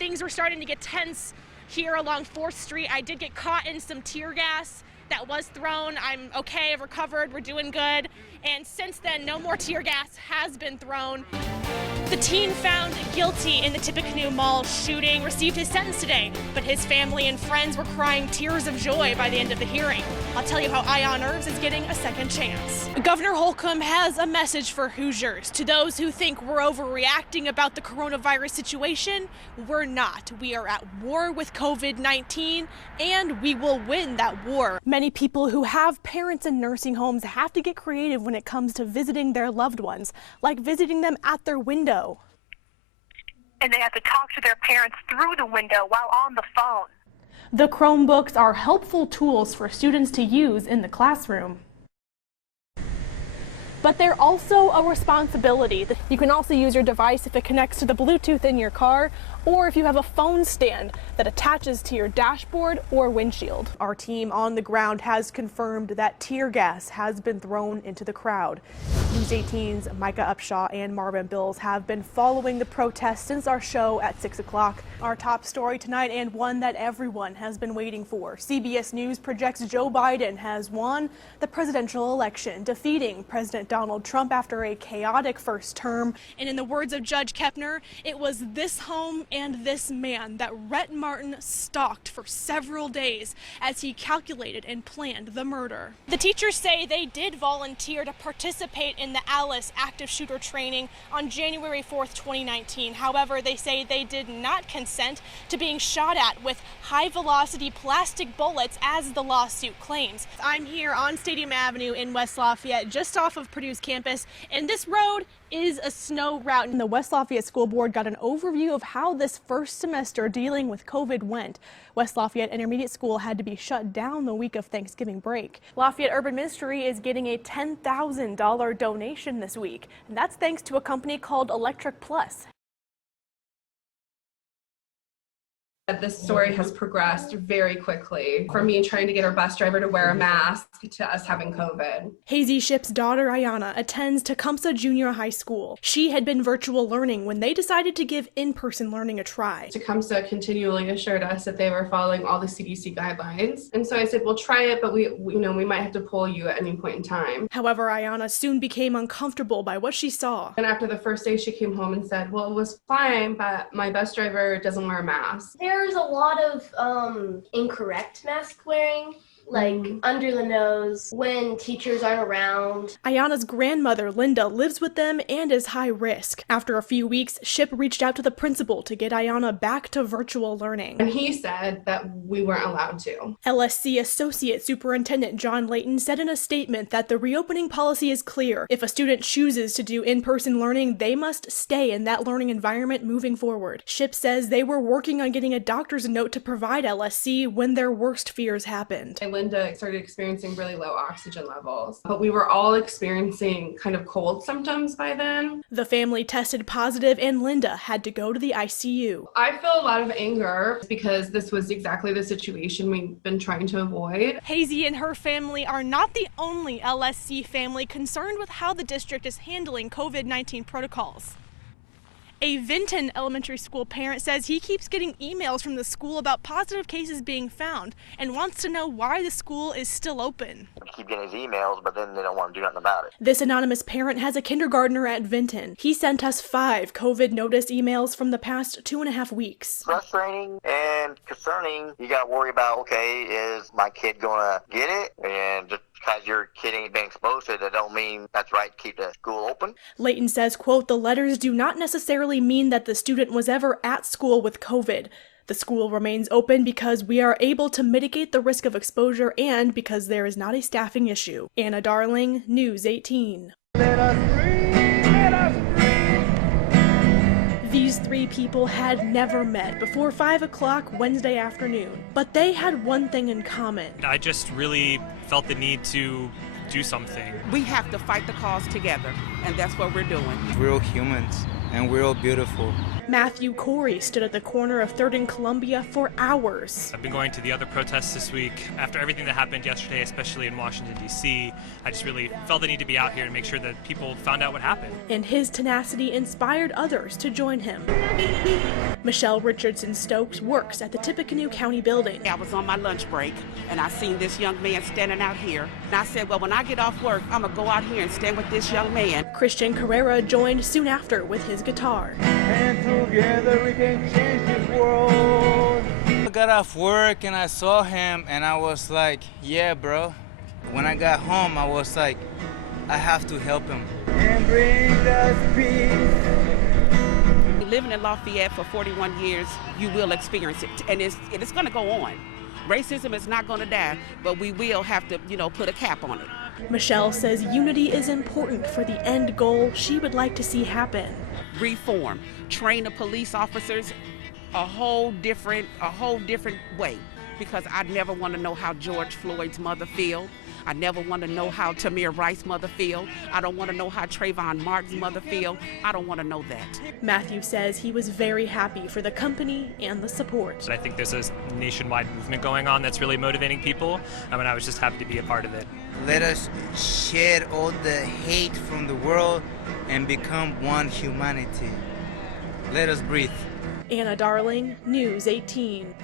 things were starting to get tense here along 4th Street. I did get caught in some tear gas that was thrown. I'm okay, I've recovered, we're doing good. And since then, no more tear gas has been thrown. The teen found guilty in the Tippecanoe Mall shooting received his sentence today, but his family and friends were crying tears of joy by the end of the hearing. I'll tell you how Ion Irves is getting a second chance. Governor Holcomb has a message for Hoosiers. To those who think we're overreacting about the coronavirus situation, we're not. We are at war with COVID-19, and we will win that war. Many people who have parents in nursing homes have to get creative when it comes to visiting their loved ones, like visiting them at their window. And they have to talk to their parents through the window while on the phone. The Chromebooks are helpful tools for students to use in the classroom. But they're also a responsibility. You can also use your device if it connects to the Bluetooth in your car, or if you have a phone stand that attaches to your dashboard or windshield. Our team on the ground has confirmed that tear gas has been thrown into the crowd. News 18's Micah Upshaw and Marvin Bills have been following the protest since our show at 6 o'clock. Our top story tonight, and one that everyone has been waiting for. CBS News projects Joe Biden has won the presidential election, defeating President Donald Trump after a chaotic first term. And in the words of Judge Kepner, it was this home and this man that Rhett Martin stalked for several days as he calculated and planned the murder. The teachers say they did volunteer to participate in the Alice active shooter training on January 4th, 2019. However, they say they did not consent to being shot at with high-velocity plastic bullets, as the lawsuit claims. I'm here on Stadium Avenue in West Lafayette, just off of Purdue's campus, and this road is a snow route. And the West Lafayette School Board got an overview of how this first semester dealing with COVID went. West Lafayette Intermediate School had to be shut down the week of Thanksgiving break. Lafayette Urban Ministry is getting a $10,000 donation this week, and that's thanks to a company called Electric Plus. This story has progressed very quickly, from me trying to get our bus driver to wear a mask to us having COVID. Hazy Ship's daughter, Ayana, attends Tecumseh Junior High School. She had been virtual learning when they decided to give in-person learning a try. Tecumseh continually assured us that they were following all the CDC guidelines. And so I said, we'll try it, but we might have to pull you at any point in time. However, Ayana soon became uncomfortable by what she saw. And after the first day, she came home and said, well, it was fine, but my bus driver doesn't wear a mask. There's a lot of incorrect mask wearing, like under the nose, when teachers aren't around. Ayana's grandmother, Linda, lives with them and is high risk. After a few weeks, Ship reached out to the principal to get Ayana back to virtual learning. And he said that we weren't allowed to. LSC Associate Superintendent John Layton said in a statement that the reopening policy is clear. If a student chooses to do in-person learning, they must stay in that learning environment moving forward. Ship says they were working on getting a doctor's note to provide LSC when their worst fears happened. Linda started experiencing really low oxygen levels, but we were all experiencing kind of cold symptoms by then. The family tested positive and Linda had to go to the ICU. I feel a lot of anger because this was exactly the situation we've been trying to avoid. Hazy and her family are not the only LSC family concerned with how the district is handling COVID-19 protocols. A Vinton Elementary School parent says he keeps getting emails from the school about positive cases being found and wants to know why the school is still open. We keep getting these emails, but then they don't want to do nothing about it. This anonymous parent has a kindergartner at Vinton. He sent us 5 COVID notice emails from the past 2.5 weeks. Frustrating and concerning. You got to worry about, okay, is my kid going to get it? And just because your kid ain't been exposed to it, that don't mean that's right to keep the school open. Layton says, quote, the letters do not necessarily mean that the student was ever at school with COVID. The school remains open because we are able to mitigate the risk of exposure and because there is not a staffing issue. Anna Darling, News 18. Let us breathe, let us breathe. These 3 people had never met before 5 o'clock Wednesday afternoon, but they had one thing in common. I just really felt the need to do something. We have to fight the cause together, and that's what we're doing. We're all humans, and we're all beautiful. Matthew Corey stood at the corner of 3rd and Columbia for hours. I've been going to the other protests this week. After everything that happened yesterday, especially in Washington, D.C., I just really felt the need to be out here and make sure that people found out what happened. And his tenacity inspired others to join him. Michelle Richardson-Stokes works at the Tippecanoe County building. I was on my lunch break and I seen this young man standing out here. And I said, well, when I get off work, I'm gonna go out here and stand with this young man. Christian Carrera joined soon after with his guitar. And together we can change this world. I got off work and I saw him and I was like, yeah, bro. When I got home, I was like, I have to help him. And bring us peace. Living in Lafayette for 41 years, you will experience it, and it's going to go on. Racism is not going to die, but we will have to, put a cap on it. Michelle says unity is important for the end goal she would like to see happen. Reform, train the police officers a whole different way, because I never want to know how George Floyd's mother feels. I never want to know how Tamir Rice's mother feels. I don't want to know how Trayvon Martin's mother feels. I don't want to know that. Matthew says he was very happy for the company and the support. I think there's a nationwide movement going on that's really motivating people, and I was just happy to be a part of it. Let us shed all the hate from the world and become one humanity. Let us breathe. Anna Darling, News 18.